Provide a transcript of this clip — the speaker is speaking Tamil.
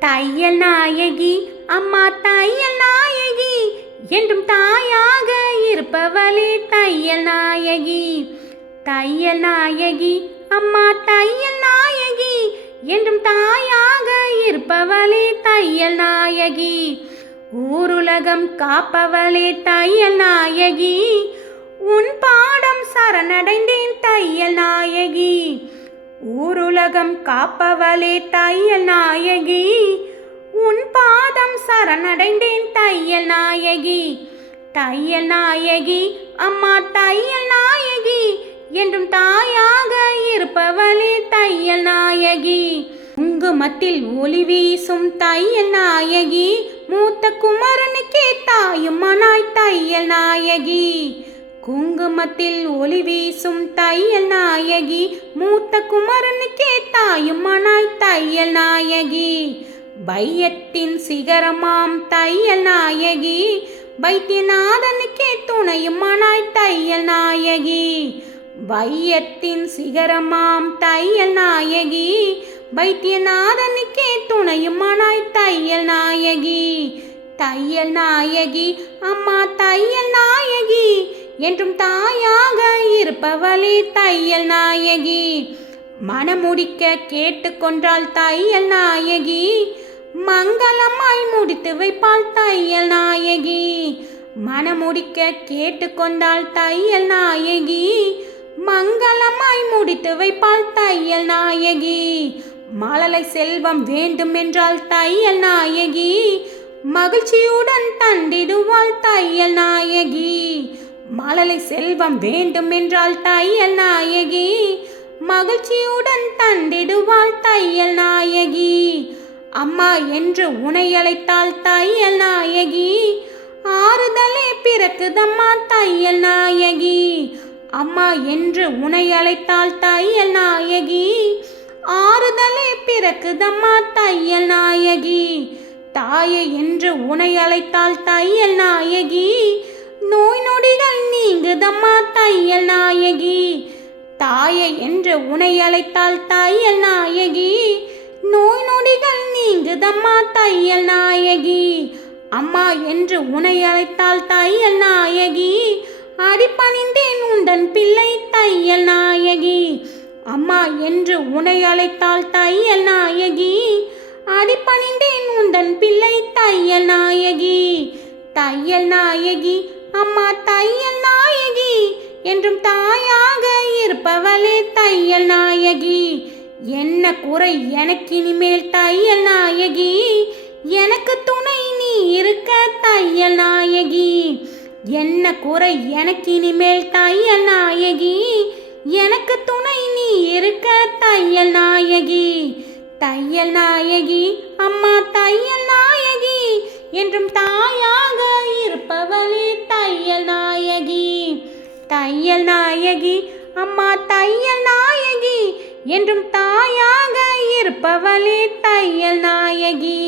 தையல் நாயகி அம்மா தையல் நாயகி என்றும் தாயாக இருப்பவளே தையல் நாயகி. தையல் நாயகி அம்மா தையல் நாயகி என்றும் தாயாக இருப்பவளே தையல் நாயகி. ஊருலகம் காப்பவளே தையல் நாயகி உன் பாடம் சரணடைந்தேன் தையல் நாயகி. ஊருலகம் காப்பவளே தையல் நாயகி. உன் பாதம் சரணடைந்தேன் தையல் நாயகி. தையல் நாயகி அம்மா தையல் நாயகி. என்றும் தாயாக இருப்பவளே தையல் நாயகி. குங்குமத்தில் ஒளி வீசும் தையல் நாயகி. மூத்த குமரனுக்கே தாயும் மனாய் தையல் நாயகி. குங்குமத்தில் ஒளி வீசும் தையல் நாயகி மூத்த குமரனுக்கே தாயும் மனாய் தையல் நாயகி. பையத்தின் சிகரமாம் தையல் நாயகி வைத்தியநாதனுக்கே துணையும் மனாய் தையல் நாயகி. வையத்தின் சிகரமாம் தையல் நாயகி வைத்தியநாதனுக்கே துணையும் மனாய் தையல் நாயகி. தையல் நாயகி அம்மா தையல் நாயகி என்றும் தாயாக இருப்பவளே தையல் நாயகி. மனமுடிக்க கேட்டுக்கொண்டாள் தையல் நாயகி. மங்களமாய் முடித்து வைப்பாள் தையல் நாயகி. மனமுடிக்க கேட்டுக்கொண்டாள் தையல் நாயகி. மங்களமாய் முடித்து வைப்பாள் தையல் நாயகி. மழலை செல்வம் வேண்டும் என்றால் தையல் நாயகி. மகிழ்ச்சியுடன் தண்டிடுவாள் தையல் நாயகி. மழலை செல்வம் வேண்டும் என்றால் தையல் நாயகி மகிழ்ச்சியுடன் தந்திடுவாள் தையல் நாயகி. அம்மா என்று உனை அழைத்தாள் தையல் நாயகி ஆறுதலே பிறக்குதம்மா தையல் நாயகி. அம்மா என்று உனை அழைத்தாள் தையல் நாயகி ஆறுதலே பிறக்குதம்மா தையல் நாயகி. தாயை என்று உனை அழைத்தாள் தையல் நாயகி நோய் நொடிகள் தையல் நாயகி. தாயை என்று உனை அழைத்தாள் தையல் நாயகி. நோய் நொடிகள் நீங்குதம்மா தையல் நாயகி. அம்மா என்று உனை அழைத்தாள் தையல் நாயகி. அடிப்பணிந்தேன் உந்தன் பிள்ளை தையல் நாயகி. அம்மா என்று உனை அழைத்தாள் தையல் நாயகி. அடிப்பணிந்தேன் உந்தன் பிள்ளை தையல் நாயகி. தையல் நாயகி அம்மா தையல் நாயகி என்றும் தாயாக இருப்பவளே தையல் நாயகி. என்ன குறை எனக்கு இனிமேல் தையல் நாயகி? எனக்கு துணை நீ இருக்க தையல் நாயகி. என்ன குறை எனக்கு இனிமேல் தையல் நாயகி? எனக்கு துணை நீ இருக்க தையல் நாயகி. தையல் நாயகி அம்மா தையல் நாயகி என்றும் தாயாக என்றும் தாயாக இருப்பவளே தையல் நாயகி.